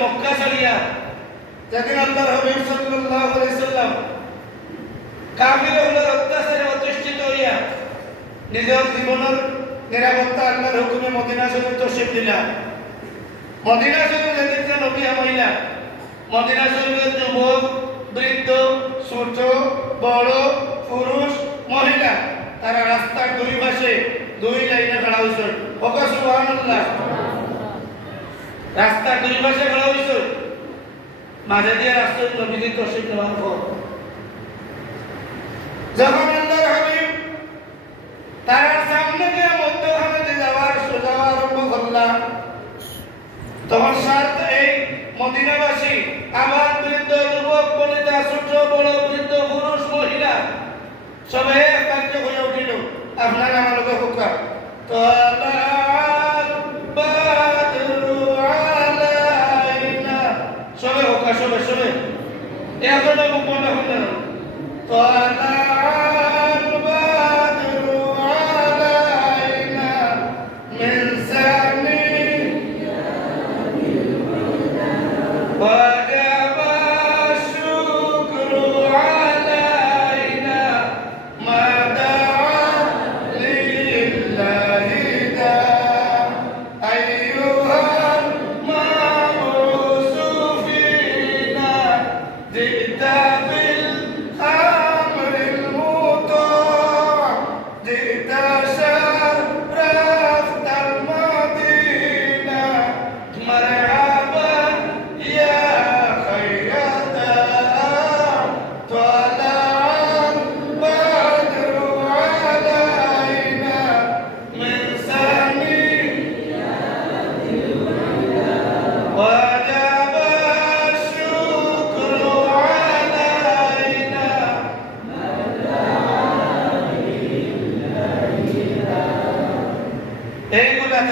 মক্কা ছাড়িয়া যেদিন আল্লাহর হাবিব সাল্লাল্লাহু আলাইহি সাল্লাম কাফিরগুলোর অত্যাচারে অতিষ্ঠিত হইয়া নিজের জীবনের নিরাপত্তা আল্লাহর হুকুমে মদিনা শরীফ তশরিফ দিলাম মদিনা শরীফ যেদিন যে নবী আমাইলা মদিনা শরীফের যুবক, বৃদ্ধ ছোট বড়, পুরুষ, মহিলা, তারা রাস্তার দুই পাশে দুই লাইনে খাড়া হয়েছে। ওকা সুবহানাল্লাহ। রাস্তা দুই মাসে খোলা হয়েছে। মাঝে দিয়ে রাস্তায় নবীদের তসিক নেওয়ার পর যখন আল্লাহর হাবিব তার সামনে দিয়ে মধ্যখানে যাওয়ার সোজা আরম্ভ করলাম, তখন সাত এই মদিনাবাসী আমার বৃদ্ধ যুবক, বনিতা ছোট বড় বৃদ্ধ, পুরুষ, মহিলা সবাই কার্য হয়ে উঠিল, আপনারা আমার লোক তো আল্লাহ সবে হুকা সবে সবে এখনও Ele